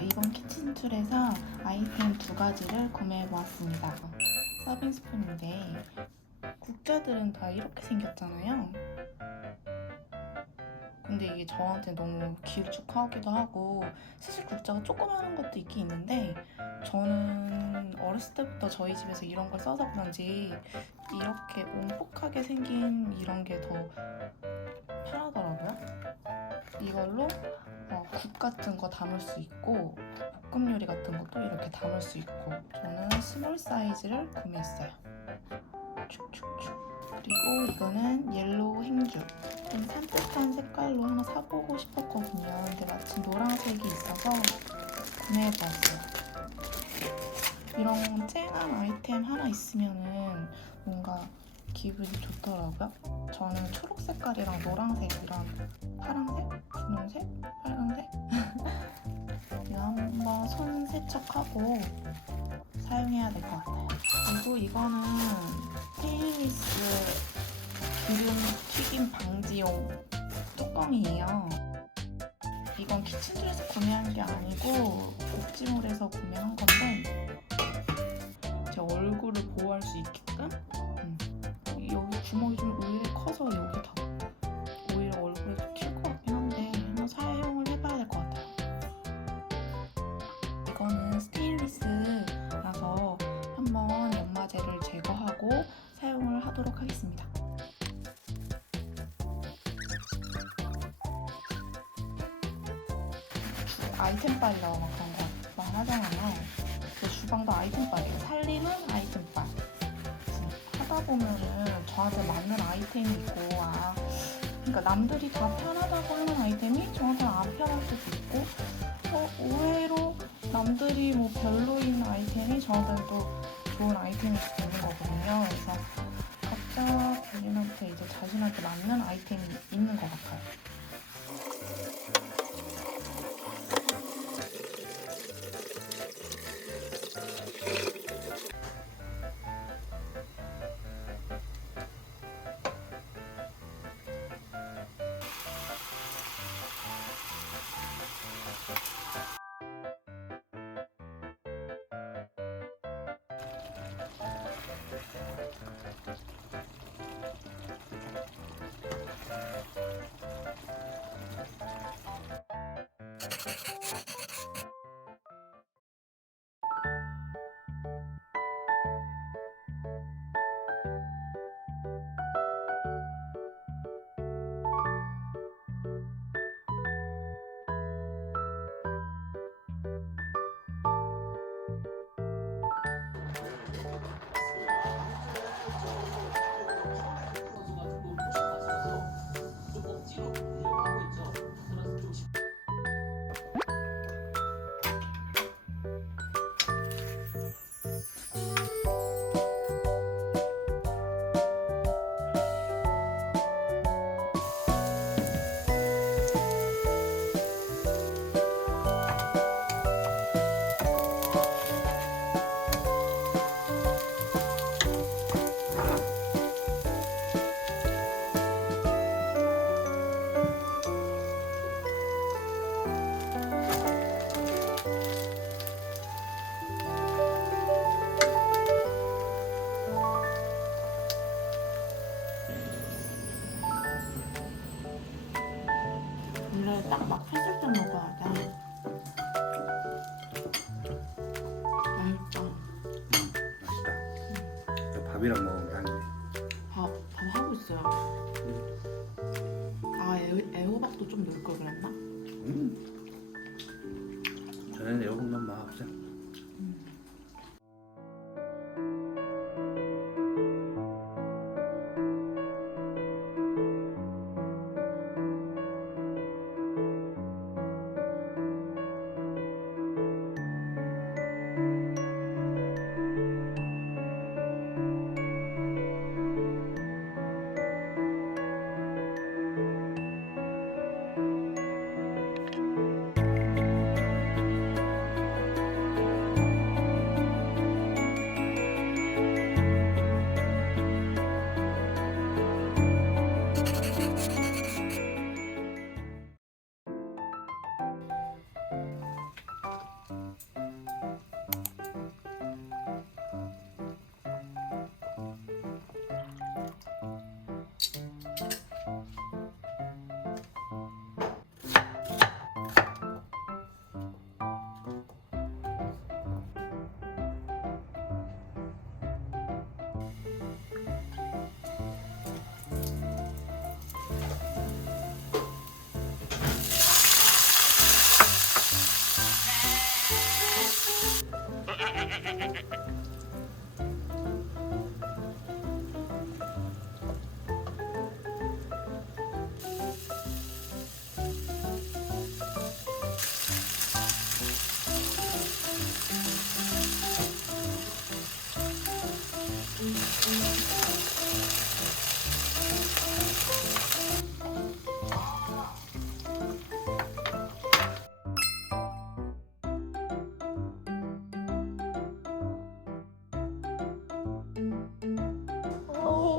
이번 키친툴에서 아이템 2가지를 구매해보았습니다. 서빙 스푼인데 국자들은 다 이렇게 생겼잖아요. 근데 이게 저한테 너무 길쭉하기도 하고 사실 국자가 조그마한 것도 있긴 있는데 저는 어렸을 때부터 저희 집에서 이런 걸 써서 그런지 이렇게 옴폭하게 생긴 이런 게 더 편하더라고요. 이걸로 국 같은 거 담을 수 있고 볶음 요리 같은 것도 이렇게 담을 수 있고 저는 스몰 사이즈를 구매했어요. 그리고 이거는 옐로우 행주 좀 산뜻한 색깔로 하나 사보고 싶었거든요. 근데 마침 노란색이 있어서 구매해보았어요. 이런 쨍한 아이템 하나 있으면은 뭔가 기분이 좋더라고요. 저는 초록 색깔이랑 노란색이랑 파란색, 분홍색, 빨간색 이거 한번 손 세척하고 사용해야 될 것 같아요. 그리고 이거는 스테인리스 기름 튀김 방지용 뚜껑이에요. 이건 키친툴에서 구매한 게 아니고 옥지몰에서 구매한 건데 제 얼굴을 보호할 수 있게끔 여기 구멍이 좀 의외로 커서 여기 다 오히려 얼굴에 좀 튈 것 같긴 한데 한번 사용을 해봐야 될 것 같아요. 이거는 스테인리스라서 한번 연마제를 제거하고 사용을 하도록 하겠습니다. 아이템빨이라고 막 그런 거 많이 하잖아요. 주방도 아이템빨이에요. 살림은 아이템빨. 하다 보면은 저한테 맞는 아이템이 있고 그러니까 남들이 다 편하다고 하는 아이템이 저한테는 안 편할 수도 있고 의외로 남들이 뭐 별로인 아이템이 저한테는 또 좋은 아이템일 수도 있는 거거든요. 그래서 각자 본인한테 이제 자신한테 맞는 아이템이 있는 것 같아요. 물을 딱 막 했을 때 먹어야 돼. 밥이랑 먹으면 딱이네. 밥 하고 있어요. 아 애호박도 좀 넣을 걸 그랬나? 저는 애호박만 맛없어요.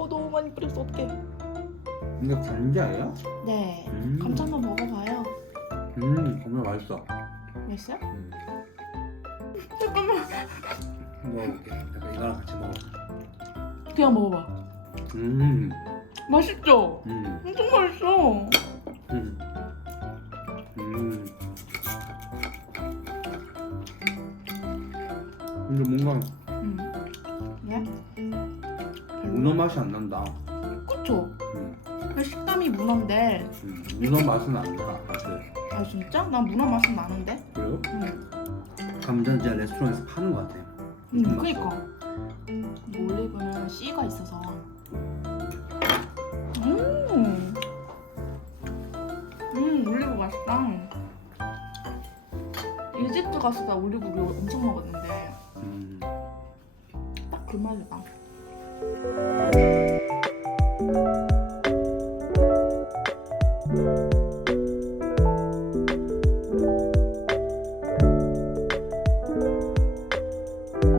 너무 많이 뿌렸어. 어떡해. 이게 감자예요? 네. 감자 한번 먹어봐요. 감자 맛있어. 맛있어요? 먹어볼게. 약간 이거랑 같이 먹어. 그냥 먹어봐. 맛있죠? 엄청 맛있어. 근데 뭔가 네? 문어 맛이 안 난다. 그쵸? 식감이 문어인데. 문어 맛은 안 나. 맛을. 아 진짜? 난 문어 맛은 나는데? 그래요? 감자는 진짜 레스토랑에서 파는 것 같아. 그니까. 올리브는 씨가 있어서. 올리브 맛있다. 이집트 갔을 때 올리브 우리 엄청 먹었는데 딱 그 맛이다.